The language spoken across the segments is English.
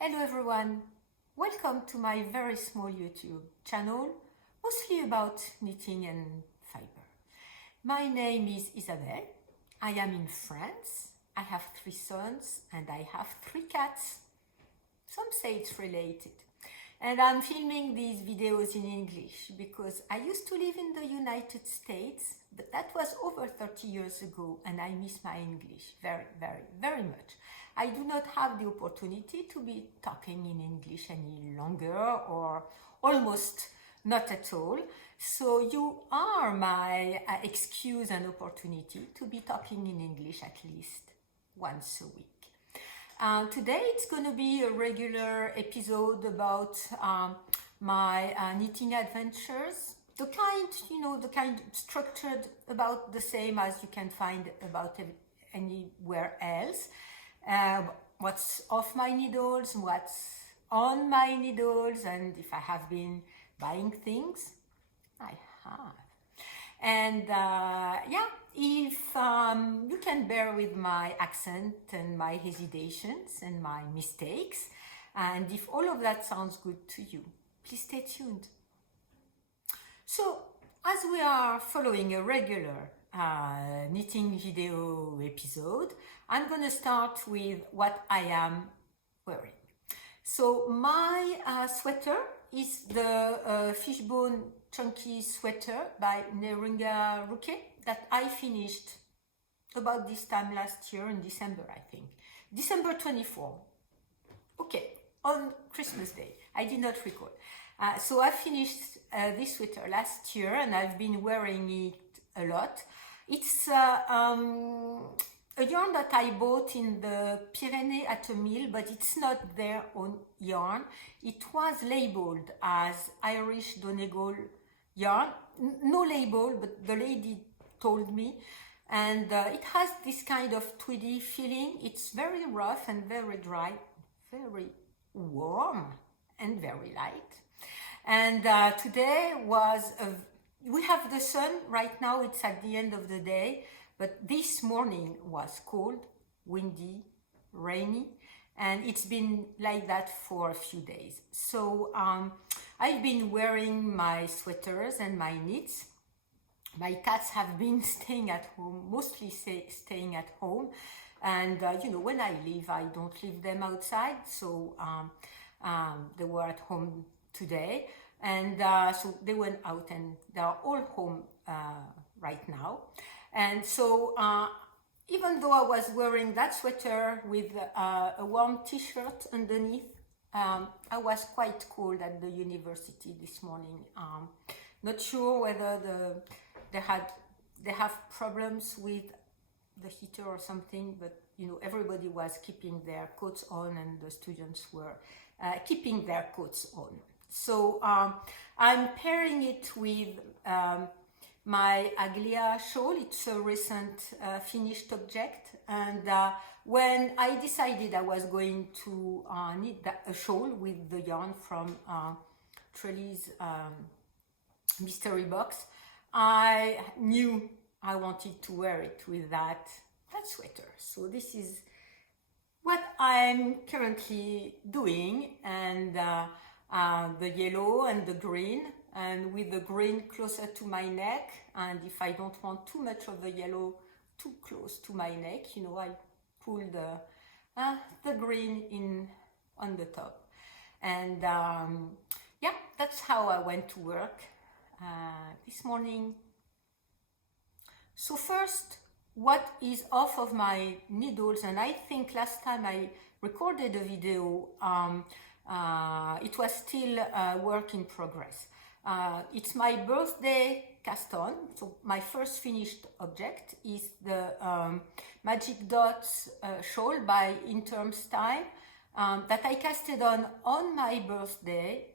Hello everyone, welcome to my very small YouTube channel, mostly about knitting and fiber. My name is Isabelle, I am in France, I have 3 sons and I have 3 cats. Some say it's related. And I'm filming these videos in English because I used to live in the United States, but that was over 30 years ago and I miss my English very much. I do not have the opportunity to be talking in English any longer, or almost not at all. So you are my excuse and opportunity to be talking in English at least once a week. Today it's going to be a regular episode about my knitting adventures. The kind structured about the same as you can find about anywhere else. What's off my needles, what's on my needles, and if I have been buying things, I have. And if you can bear with my accent and my hesitations and my mistakes, and if all of that sounds good to you, please stay tuned. So, as we are following a regular knitting video episode, I'm going to start with what I am wearing. So my sweater is the Fishbone Chunky sweater by Murakul that I finished about this time last year in December, I think. December 24. Okay, on Christmas Day. I did not recall. So I finished this sweater last year and I've been wearing it a lot. It's a yarn that I bought in the Pyrenees at a mill, but it's not their own yarn. It was labeled as Irish Donegal yarn. No label, but the lady told me. And it has this kind of tweedy feeling. It's very rough and very dry, very warm and very light. And today we have the sun right now, it's at the end of the day, but this morning was cold, windy, rainy, and it's been like that for a few days. So I've been wearing my sweaters and my knits. My cats have been staying at home, mostly staying at home. And when I leave, I don't leave them outside. So they were at home today. And so they went out and they are all home right now. And so even though I was wearing that sweater with a warm t-shirt underneath, I was quite cold at the university this morning. Not sure whether they have problems with the heater or something, but everybody was keeping their coats on and the students were keeping their coats on. So I'm pairing it with my Aglia shawl. It's a recent finished object, and when I decided I was going to knit a shawl with the yarn from Trelly's mystery box, I knew I wanted to wear it with that sweater. So this is what I'm currently doing, and the yellow and the green, and with the green closer to my neck, and if I don't want too much of the yellow too close to my neck, I pull the green in on the top. And that's how I went to work this morning. So first, what is off of my needles, and I think last time I recorded a video, it was still a work in progress. It's my birthday cast on, so my first finished object is the Magic Dots shawl by In Terms Time that I casted on my birthday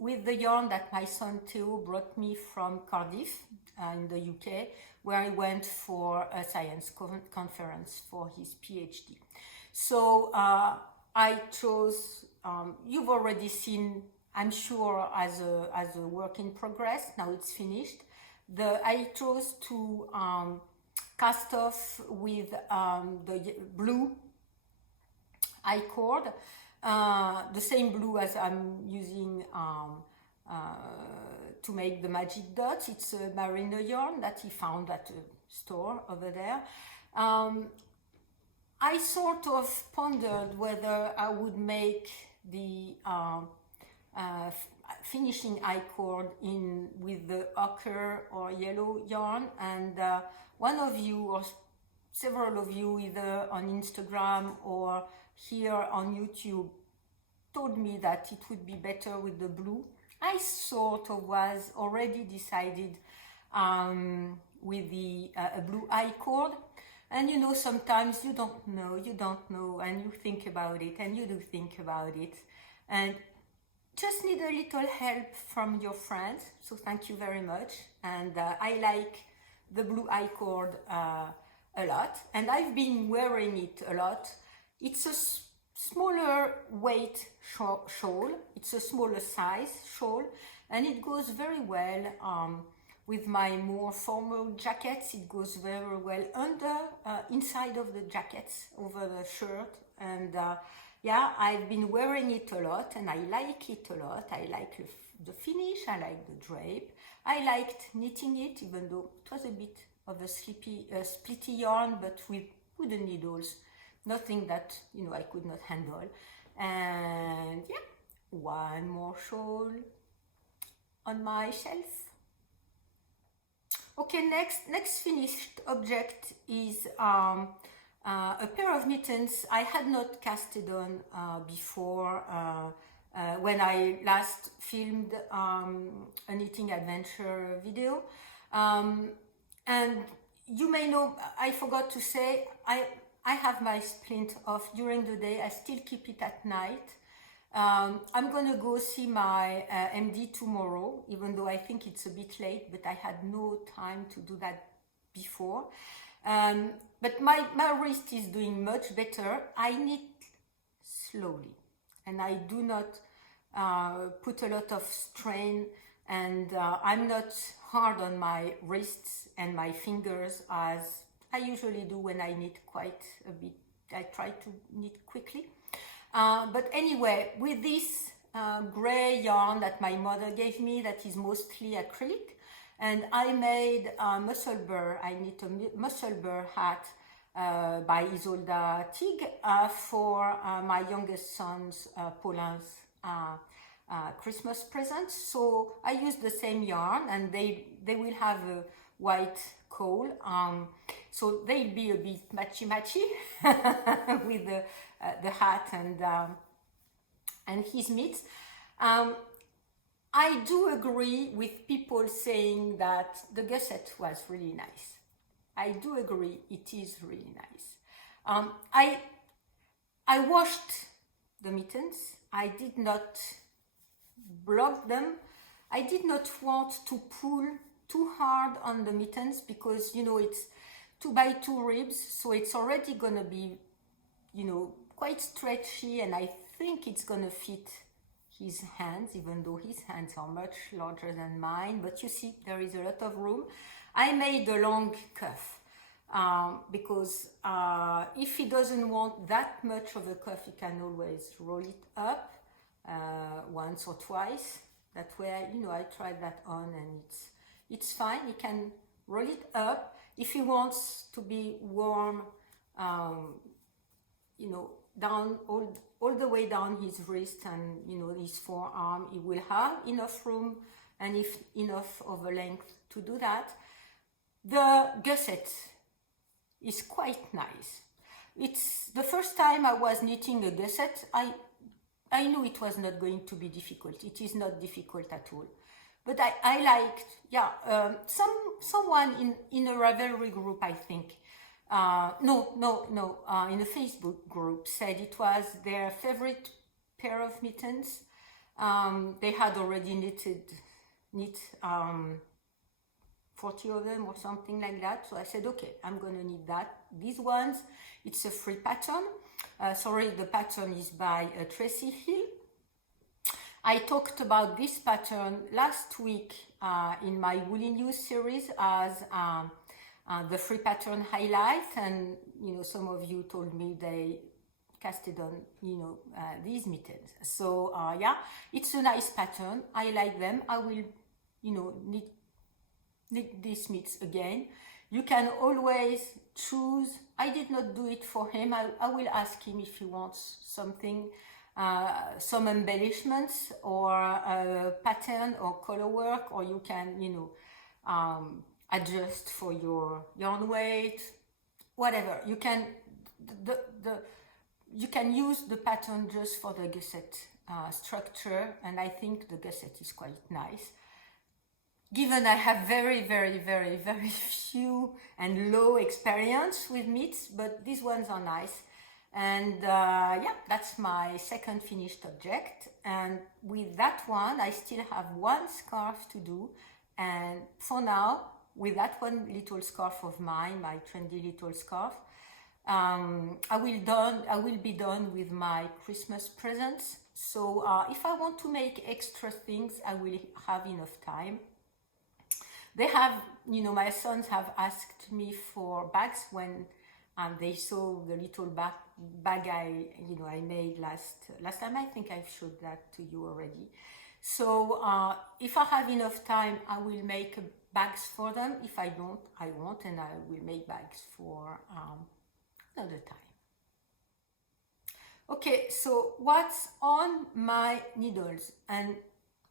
with the yarn that my son Theo brought me from Cardiff in the UK, where he went for a science conference for his PhD. So I chose, you've already seen, I'm sure, as a work in progress. Now it's finished. I chose to cast off with the blue I cord the same blue as I'm using to make the magic dots. It's a merino yarn that he found at a store over there. I sort of pondered whether I would make the finishing I-cord in with the ochre or yellow yarn, and one of you or several of you either on Instagram or here on YouTube told me that it would be better with the blue. I sort of was already decided with the blue I-cord. And you know, sometimes you don't know, and you think about it, and you do think about it, and just need a little help from your friends. So thank you very much. And I like the blue I-cord a lot, and I've been wearing it a lot. It's a smaller weight shawl. It's a smaller size shawl, and it goes very well with my more formal jackets. It goes very well under, inside of the jackets, over the shirt. And yeah, I've been wearing it a lot, and I like it a lot. I like the finish, I like the drape. I liked knitting it, even though it was a bit of a splitty yarn, but with wooden needles. Nothing that, you know, I could not handle. And yeah, one more shawl on my shelf. Okay, next finished object is a pair of mittens I had not casted on before when I last filmed a knitting adventure video. And you may know, I forgot to say, I have my splint off during the day. I still keep it at night. I'm gonna go see my MD tomorrow, even though I think it's a bit late, but I had no time to do that before. But my wrist is doing much better. I knit slowly, and I do not put a lot of strain, and I'm not hard on my wrists and my fingers as I usually do when I knit quite a bit. I try to knit quickly. But anyway, with this gray yarn that my mother gave me, that is mostly acrylic, and I made a muscle burr. I knit a muscle burr hat by Isolda Tig for my youngest son's Paulin's Christmas present. So I used the same yarn, and they will have a white coal, so they'll be a bit matchy with the hat and his mitts. I do agree with people saying that the gusset was really nice. I do agree, it is really nice. I washed the mittens. I did not block them. I did not want to pull too hard on the mittens because, you know, it's 2x2 ribs, so it's already gonna be, you know, quite stretchy, and I think it's gonna fit his hands, even though his hands are much larger than mine. But you see, there is a lot of room. I made a long cuff because if he doesn't want that much of a cuff, he can always roll it up once or twice. That way, you know, I tried that on, and it's fine. He can roll it up. If he wants to be warm, you know, down all the way down his wrist and, you know, his forearm, he will have enough room and if enough of a length to do that. The gusset is quite nice. It's the first time I was knitting a gusset. I knew it was not going to be difficult. It is not difficult at all. But I liked, yeah, someone in a Ravelry group, I think, in a Facebook group said it was their favorite pair of mittens. They had already knit 40 of them or something like that. So I said, okay, I'm gonna knit these ones. It's a free pattern. Sorry, the pattern is by Tracy Hill. I talked about this pattern last week in my Woolly News series as the free pattern highlight, and you know, some of you told me casted on, these mittens. So yeah, it's a nice pattern. I like them. I will, knit these mitts again. You can always choose. I did not do it for him. I will ask him if he wants something, some embellishments or a pattern or color work, or you can, adjust for your yarn weight, whatever. You can, you can use the pattern just for the gusset structure, and I think the gusset is quite nice. Given I have very few and low experience with mitts, but these ones are nice. And yeah, that's my second finished object. And with that one, I still have one scarf to do. And for now, with that one little scarf of mine, my trendy little scarf, I will be done with my Christmas presents. So if I want to make extra things, I will have enough time. They have, my sons have asked me for bags when they saw the little bag I made last time. I think I've showed that to you already. So if I have enough time, I will make bags for them. If I don't, I won't, and I will make bags for another time. Okay, so what's on my needles? And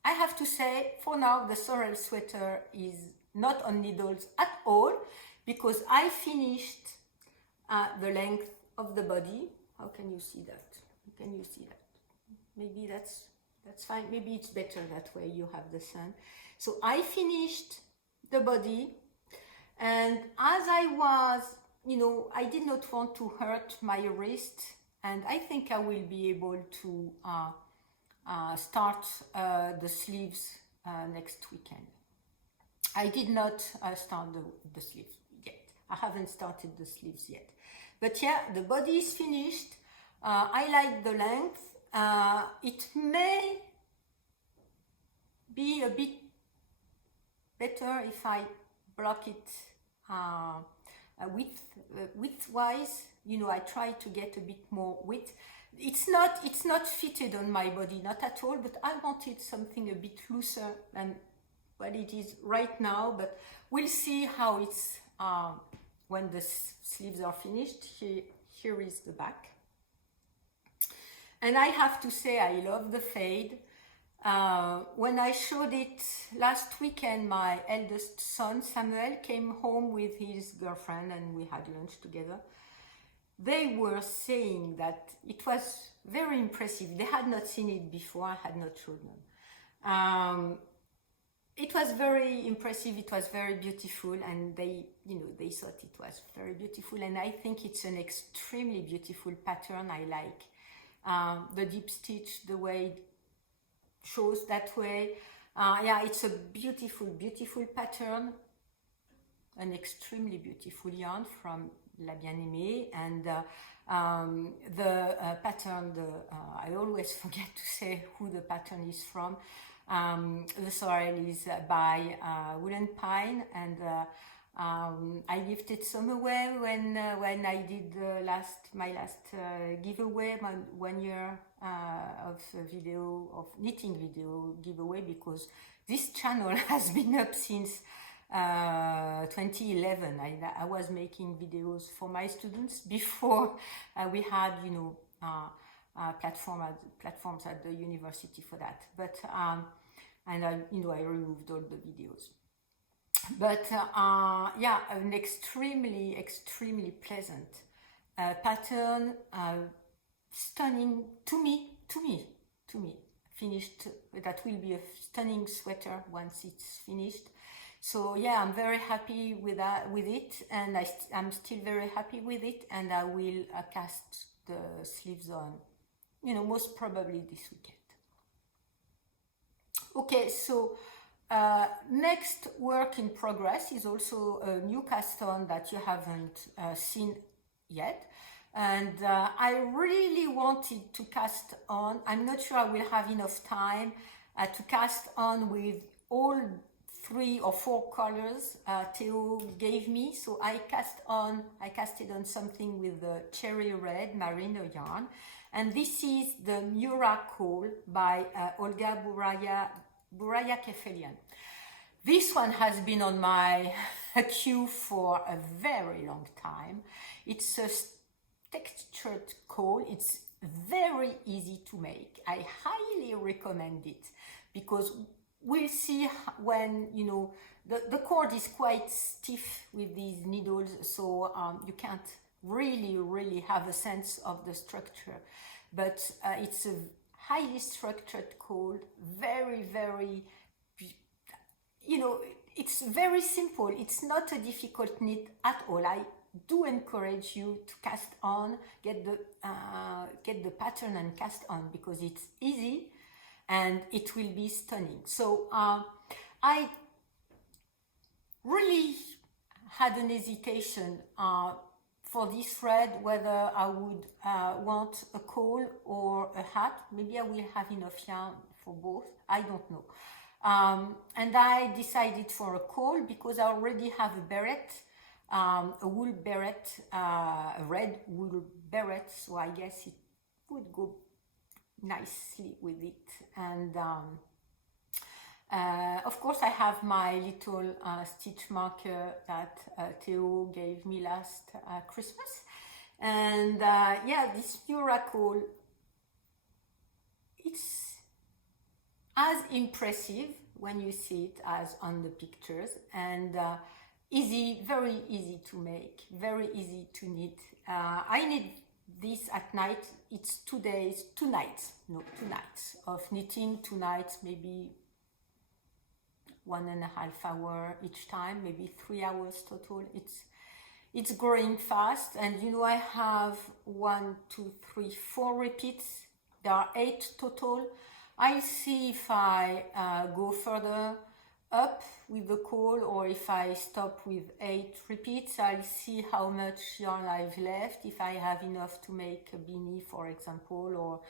I have to say, for now, the sorrel sweater is not on needles at all, because I finished the length of the body. How can you see that? Can you see that? Maybe that's fine. Maybe it's better that way, you have the sun. So I finished the body, and as I was, I did not want to hurt my wrist, and I think I will be able to start the sleeves next weekend. I did not start the sleeves yet. I haven't started the sleeves yet. But yeah, the body is finished. I like the length. It may be a bit better if I block it width-wise. I try to get a bit more width. It's not fitted on my body, not at all, but I wanted something a bit looser than what it is right now. But we'll see how it's when the sleeves are finished. Here is the back. And I have to say, I love the fade. When I showed it last weekend, my eldest son, Samuel, came home with his girlfriend and we had lunch together. They were saying that it was very impressive. They had not seen it before. I had not showed them. It was very impressive. It was very beautiful, and they thought it was very beautiful. And I think it's an extremely beautiful pattern. I like the deep stitch, the way it shows that way. Yeah, it's a beautiful pattern, an extremely beautiful yarn from La Bien-Aimée, and the pattern, I always forget to say who the pattern is from. The sorrel is by Woolen Pine, and I gifted some away when I did my last giveaway, my 1 year of knitting video giveaway, because this channel has been up since 2011. I was making videos for my students before we had platforms at the university for that, but and I removed all the videos. But yeah, an extremely pleasant pattern, stunning to me. Finished. That will be a stunning sweater once it's finished. So yeah, I'm very happy with it, and I'm still very happy with it, and I will cast the sleeves on, most probably this weekend. Okay, so next work in progress is also a new cast on that you haven't seen yet, and I really wanted to cast on. I'm not sure I will have enough time to cast on with all 3 or 4 colors Theo gave me. So I casted on something with the cherry red merino yarn. And this is the Murakul by Olga Buraya-Kefelian. This one has been on my queue for a very long time. It's a textured caul. It's very easy to make. I highly recommend it because we'll see when, you know, the cord is quite stiff with these needles, so you can't really have a sense of the structure. But it's a highly structured caul, very, you know, it's very simple. It's not a difficult knit at all. I do encourage you to cast on, get the pattern and cast on, because it's easy and it will be stunning. So I really had an hesitation for this thread whether I would want a caul or a hat. Maybe I will have enough yarn for both, I don't know. And I decided for a caul because I already have a beret, a wool beret, a red wool beret, so I guess it would go nicely with it. And of course I have my little stitch marker that Theo gave me last Christmas. And yeah, this Murakul, it's as impressive when you see it as on the pictures, and easy, very easy to make, very easy to knit. I knit this at night. It's 2 nights of knitting, 2 nights, maybe 1.5 hours each time, maybe 3 hours total. It's growing fast, and you know, I have 1, 2, 3, 4 repeats. There are 8 total. I'll see if I go further up with the caul or if I stop with 8 repeats. I'll see how much yarn I've left, if I have enough to make a beanie, for example, or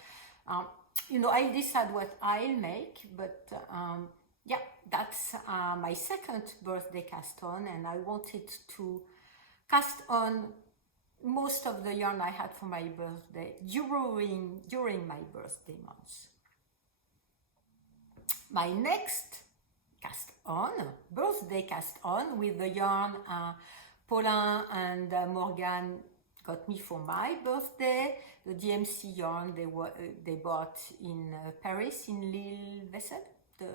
you know, I'll decide what I'll make. But yeah, that's my second birthday cast on, and I wanted to cast on most of the yarn I had for my birthday during my birthday months. My next cast on, birthday cast on, with the yarn Paulin and Morgan got me for my birthday, the DMC yarn they bought in Paris, in Lille Vessel, the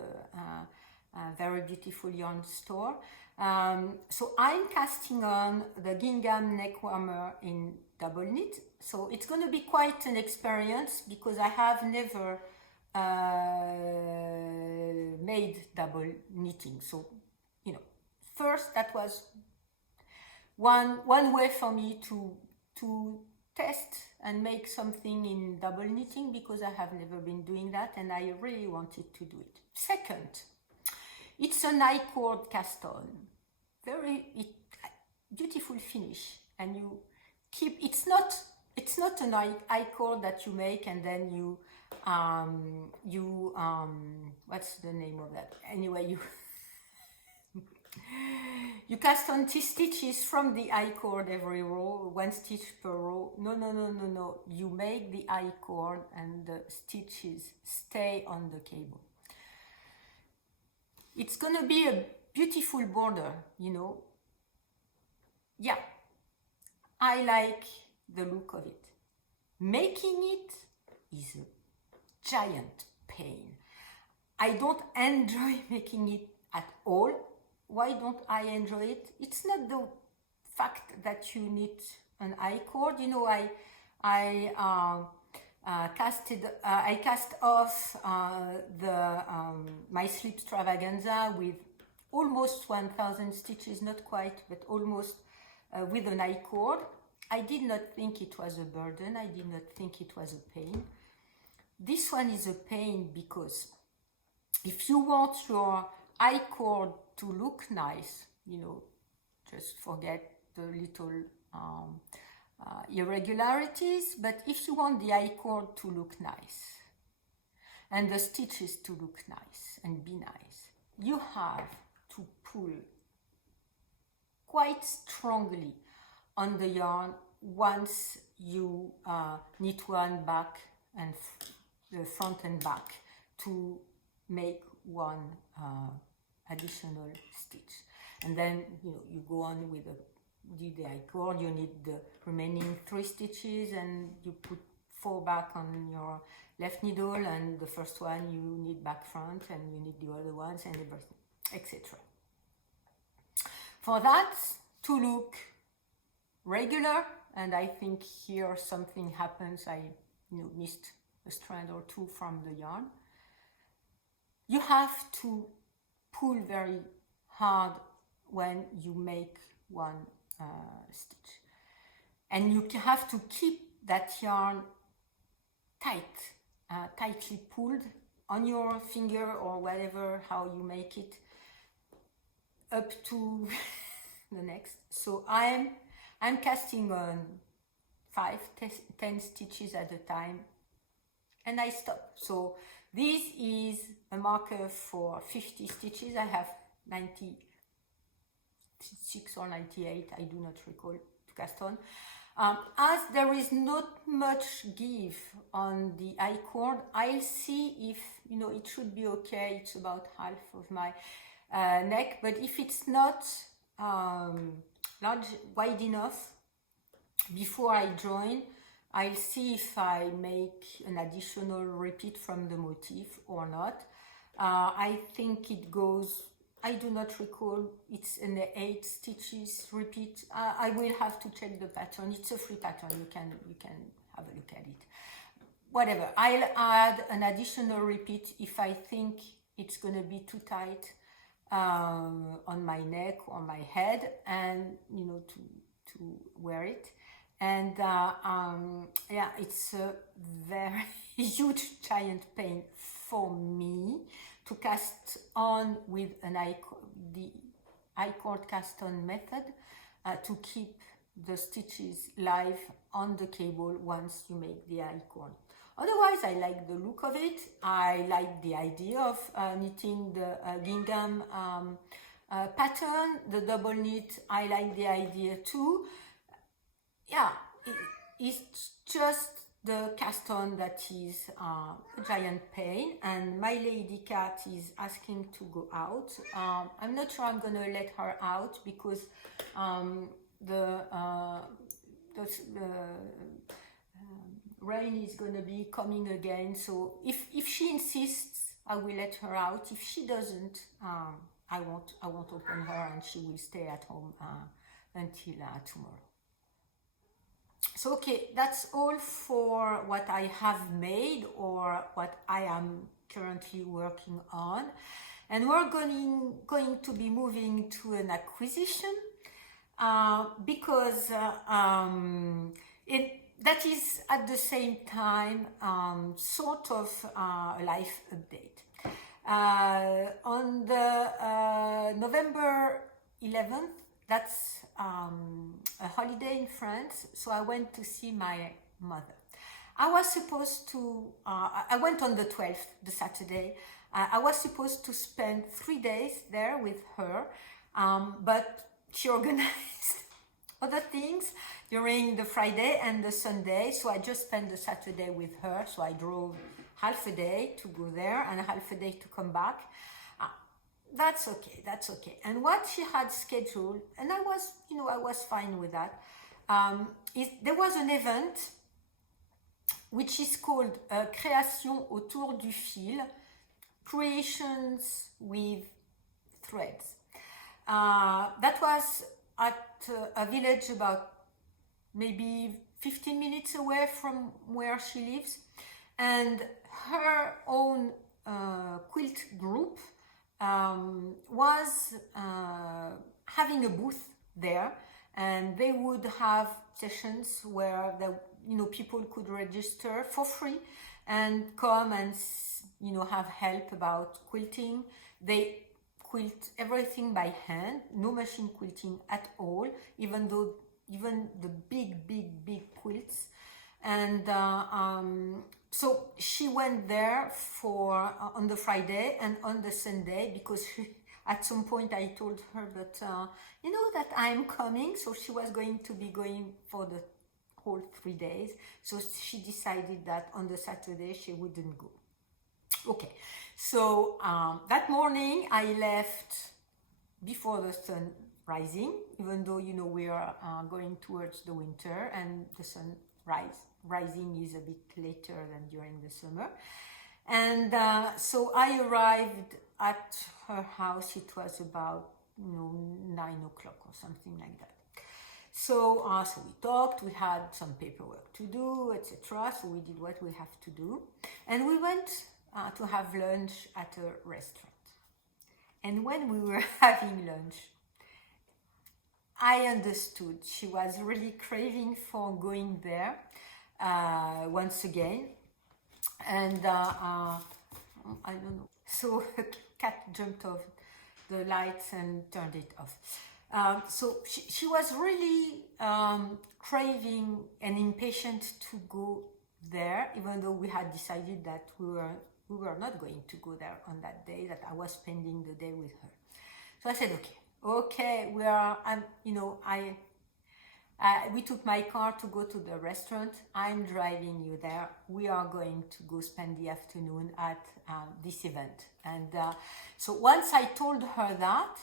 very beautiful yarn store. So I'm casting on the Gingham neck warmer in double knit. So it's going to be quite an experience because I have never made double knitting. So, you know, first that was one way for me to test and make something in double knitting, because I have never been doing that and I really wanted to do it. Second, it's an I-cord cast on, very beautiful finish, and you keep, it's not an I-cord that you make and then you what's the name of that? Anyway, you cast on stitches from the I-cord every row, 1 stitch per row. No. You make the I-cord and the stitches stay on the cable. It's gonna be a beautiful border, you know. Yeah, I like the look of it. Making it is a giant pain. I don't enjoy making it at all. Why don't I enjoy it? It's not the fact that you need an I-cord. You know, I cast off my sleep extravaganza with almost 1,000 stitches, not quite, but almost, with an I-cord. I did not think it was a burden. I did not think it was a pain. This one is a pain because if you want your I-cord to look nice, you know, just forget the little irregularities. But if you want the I-cord to look nice and the stitches to look nice and be nice, you have to pull quite strongly on the yarn once you knit one back and the front and back to make one additional stitch. And then you go on with the I-cord. You need the remaining 3 stitches and you put 4 back on your left needle, and the first one you knit back front and you knit the other ones, and everything, etc. For that to look regular, and I think here something happens, I missed a strand or 2 from the yarn, you have to pull very hard when you make one stitch, and you have to keep that yarn tightly pulled on your finger or whatever, how you make it, up to the next. So I'm casting on 5-10 stitches at a time, and I stop. So this is a marker for 50 stitches. I have 96 or 98, I do not recall, to cast on. As there is not much give on the I-cord, I'll see if it should be okay. It's about half of my neck, but if it's not wide enough, before I join, I'll see if I make an additional repeat from the motif or not. I think it goes, I do not recall, it's an 8 stitches repeat. I will have to check the pattern. It's a free pattern, you can have a look at it. Whatever, I'll add an additional repeat if I think it's gonna be too tight on my neck or my head, and to wear it. And yeah, it's a very huge giant pain for me to cast on with the I-cord cast on method, to keep the stitches live on the cable once you make the I-cord. Otherwise, I like the look of it. I like the idea of knitting the Gingham pattern, the double knit. I like the idea too. Yeah, it's just the cast on that is a giant pain, and my lady cat is asking to go out. I'm not sure I'm gonna let her out because the rain is gonna be coming again. So if she insists, I will let her out. If she doesn't, I won't open her, and she will stay at home until tomorrow. So okay, that's all for what I have made or what I am currently working on, and we're going to be moving to an acquisition because that is at the same time sort of a life update. On the November 11th, that's a holiday in France, so I went to see my mother. I was supposed to, I went on the 12th, the Saturday. I was supposed to spend 3 days there with her, but she organized other things during the Friday and the Sunday, so I just spent the Saturday with her. So I drove half a day to go there and half a day to come back. That's okay. And what she had scheduled, and I was fine with that, there was an event which is called Création autour du fil, creations with threads. That was at a village about maybe 15 minutes away from where she lives, and her own quilt group was having a booth there, and they would have sessions where people could register for free and come and have help about quilting. They quilt everything by hand, no machine quilting at all, even the big quilts. And so she went there for on the Friday and on the Sunday because at some point I told her, but you know that I'm coming, so she was going to be going for the whole 3 days. So she decided that on the Saturday she wouldn't go. Okay, so that morning I left before the sun rising, even though, you know, we are going towards the winter and the sun rising is a bit later than during the summer. And so I arrived at her house. It was about, you know, 9 o'clock or something like that. So we talked, we had some paperwork to do, etc. So we did what we have to do. And we went to have lunch at a restaurant. And when we were having lunch, I understood she was really craving for going there once again. And I don't know. So a cat jumped off the lights and turned it off. So she was really craving and impatient to go there, even though we had decided that we were not going to go there on that day, that I was spending the day with her. So I said, okay, we took my car to go to the restaurant. I'm driving you there. We are going to go spend the afternoon at this event. And so once I told her that,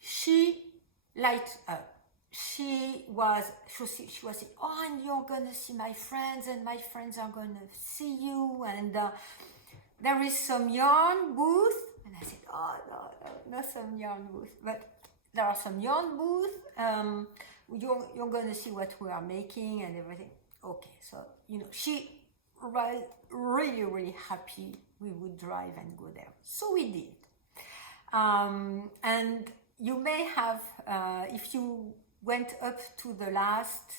she lighted up. She was saying, oh, and you're going to see my friends, and my friends are going to see you. And there is some yarn booth. And I said, oh, no, not some yarn booth. But there are some yarn booth. You're going to see what we are making and everything. Okay, so, you know, she was really, really happy we would drive and go there. So we did. And you may have, if you went up to the last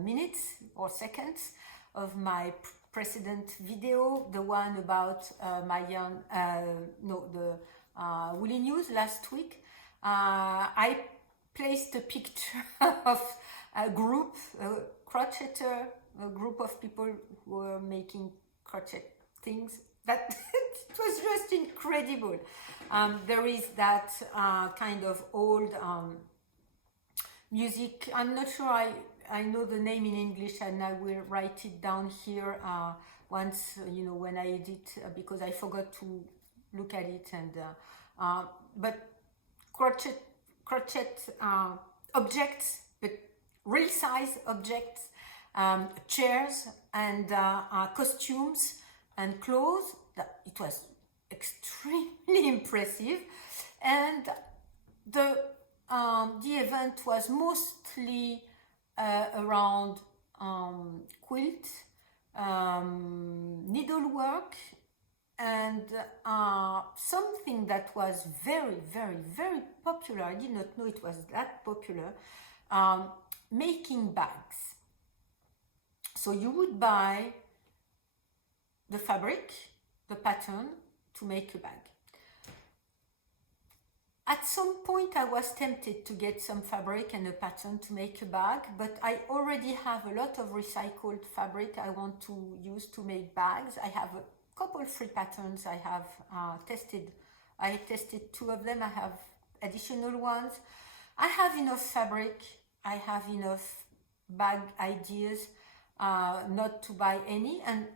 minutes or seconds of my precedent video, the one about my yarn, the woolly news last week, I placed a picture of a group, crocheter, a group of people who were making crochet things. That it was just incredible. There is that kind of old music. I'm not sure I know the name in English, and I will write it down here once, you know, when I edit, because I forgot to look at it. And but crochet objects, but real size objects, chairs and costumes and clothes. It was extremely impressive. And the event was mostly around quilt, needlework, and something that was very, very, very popular. I did not know it was that popular. Making bags. So you would buy the fabric, the pattern to make a bag. At some point I was tempted to get some fabric and a pattern to make a bag, but I already have a lot of recycled fabric I want to use to make bags. I have a couple free patterns I have tested. I tested 2 of them. I have additional ones. I have enough fabric. I have enough bag ideas not to buy any. And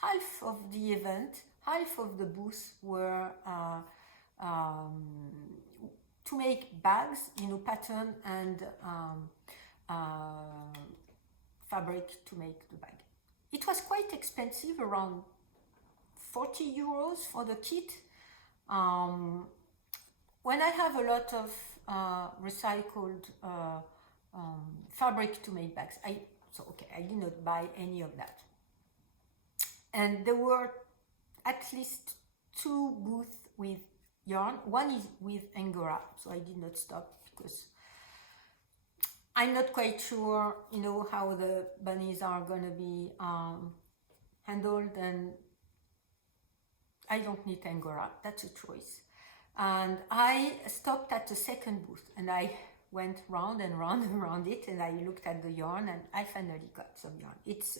half of the event, half of the booths were to make bags, pattern and fabric to make the bag. It was quite expensive, around 40 euros for the kit. When I have a lot of recycled fabric to make bags, I did not buy any of that. And there were at least 2 booths with yarn. One is with Angora, so I did not stop because I'm not quite sure, how the bunnies are going to be handled, and I don't need Angora. That's a choice. And I stopped at the second booth, and I went round and round and round it, and I looked at the yarn, and I finally got some yarn. It's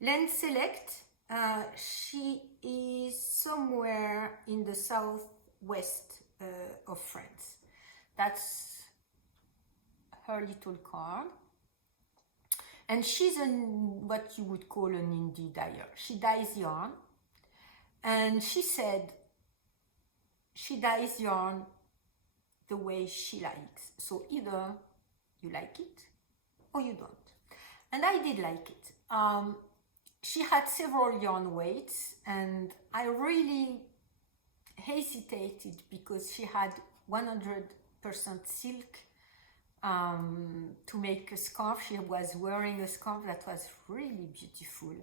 Len Select she is somewhere in the southwest of France. That's her little card. And she's what you would call an indie dyer. She dyes yarn. And she said she dyes yarn the way she likes. So either you like it or you don't. And I did like it. She had several yarn weights, and I really hesitated because she had 100% silk to make a scarf. She was wearing a scarf that was really beautiful.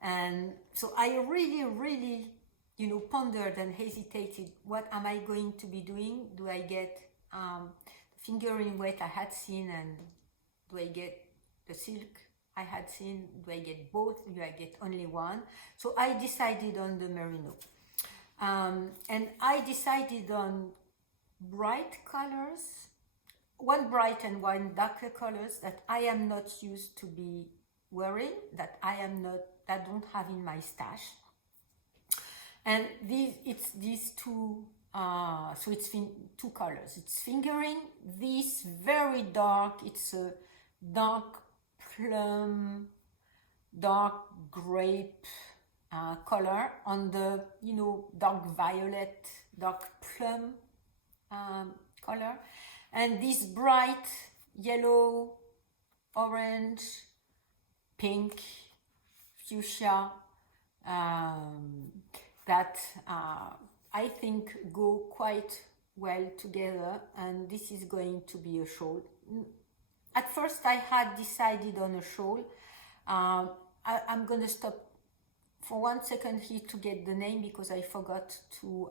And so I really, pondered and hesitated. What am I going to be doing? Do I get fingering weight I had seen, and do I get the silk I had seen? Do I get both? Do I get only one? So I decided on the merino. And I decided on bright colors, one bright and one darker colors that I am not used to be wearing, that don't have in my stash. And it's these two, so it's two colors. It's fingering, this very dark, it's a dark plum, dark grape color on the, dark violet, dark plum color. And this bright yellow, orange, pink, fuchsia, that I think go quite well together, and this is going to be a shawl. At first I had decided on a shawl. I'm gonna stop for 1 second here to get the name because I forgot to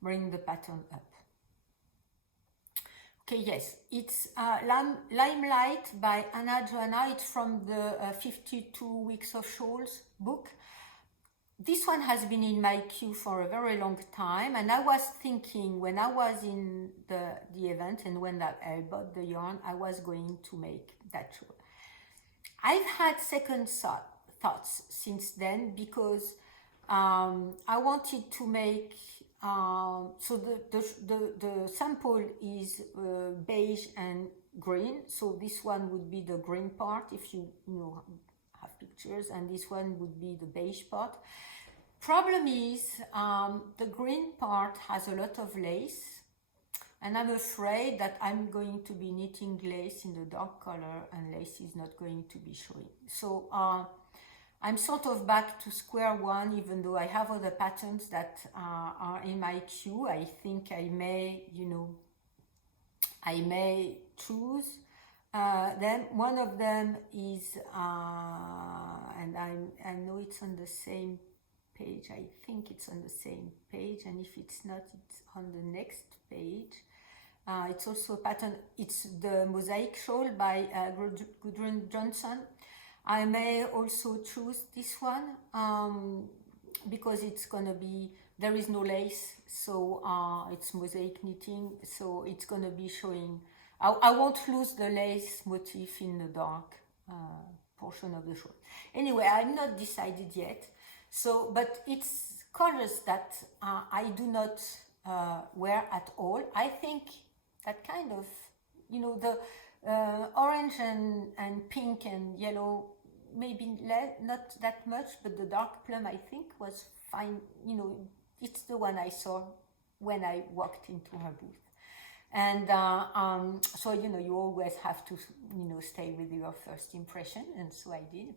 bring the pattern up. Okay, yes, it's Limelight by Anna Joanna. It's from the 52 Weeks of Shawls book. This one has been in my queue for a very long time, and I was thinking when I was in the event and when I bought the yarn, I was going to make that shawl. I've had second thoughts since then because I wanted to make, so the sample is beige and green, so this one would be the green part if you have pictures, and this one would be the beige part. Problem is the green part has a lot of lace, and I'm afraid that I'm going to be knitting lace in the dark color and lace is not going to be showing. So I'm sort of back to square one, even though I have other patterns that are in my queue. I think I may choose them. One of them is, and I know it's on the same page. I think it's on the same page, and if it's not, it's on the next page. It's also a pattern. It's the Mosaic Shawl by Gudrun Johnson. I may also choose this one because it's gonna be, there is no lace, so it's mosaic knitting, so it's gonna be showing. I won't lose the lace motif in the dark portion of the shawl. Anyway, I'm not decided yet. So, but it's colors that I do not wear at all. I think that kind of, the orange and pink and yellow, maybe not that much, but the dark plum I think was fine. It's the one I saw when I walked into her booth. And so, you always have to, stay with your first impression, and so I did.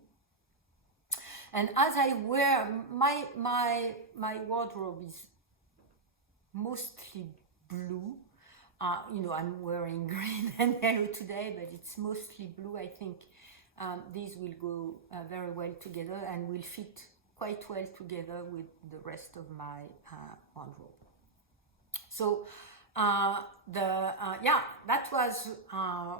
And as I wear, my wardrobe is mostly blue. I'm wearing green and yellow today, but it's mostly blue. I think these will go very well together and will fit quite well together with the rest of my wardrobe. So that was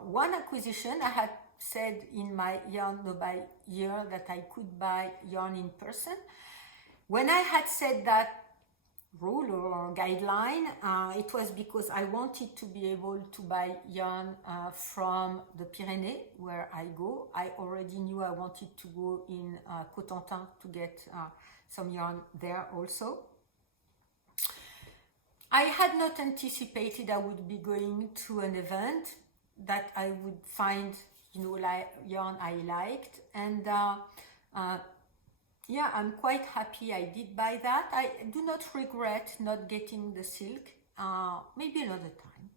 one acquisition. I had said in my Yarn No Buy year that I could buy yarn in person. When I had said that, rule or guideline. It was because I wanted to be able to buy yarn from the Pyrenees where I go. I already knew I wanted to go in Cotentin to get some yarn there also. I had not anticipated I would be going to an event that I would find, you know, yarn I liked, and yeah, I'm quite happy I did buy that. I do not regret not getting the silk. Maybe another time.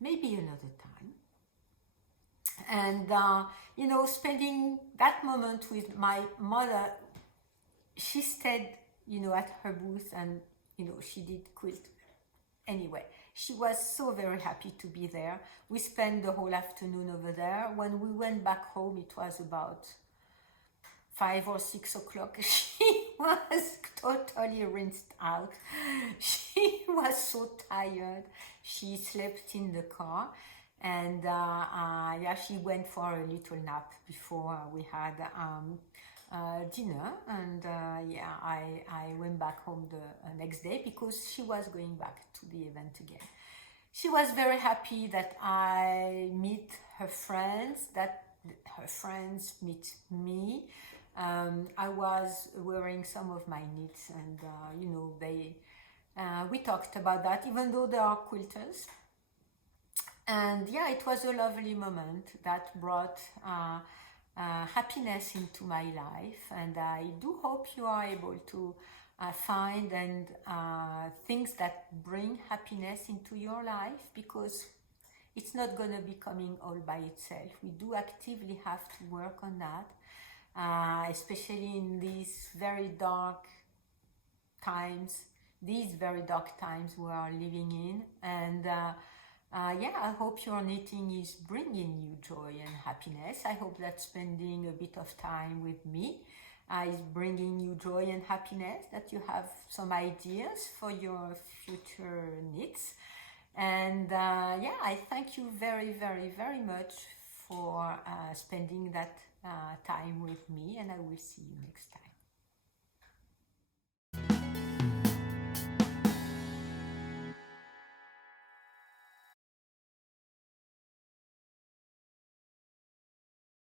Maybe another time. And, you know, spending that moment with my mother, she stayed, you know, at her booth, and, you know, she did quilt. Anyway, she was so very happy to be there. We spent the whole afternoon over there. When we went back home, it was about 5 or 6 o'clock. She was totally rinsed out. She was so tired. She slept in the car, and yeah, she went for a little nap before we had dinner. And yeah, I went back home the next day because she was going back to the event again. She was very happy that I meet her friends, that her friends meet me. I was wearing some of my knits, and you know, we talked about that, even though they are quilters. And yeah, it was a lovely moment that brought happiness into my life, and I do hope you are able to find and things that bring happiness into your life, because it's not going to be coming all by itself. We do actively have to work on that. Especially in these very dark times we are living in. And yeah, I hope your knitting is bringing you joy and happiness. I hope that spending a bit of time with me is bringing you joy and happiness, that you have some ideas for your future knits. And yeah, I thank you very, very, very much for spending that time with me, and I will see you next time.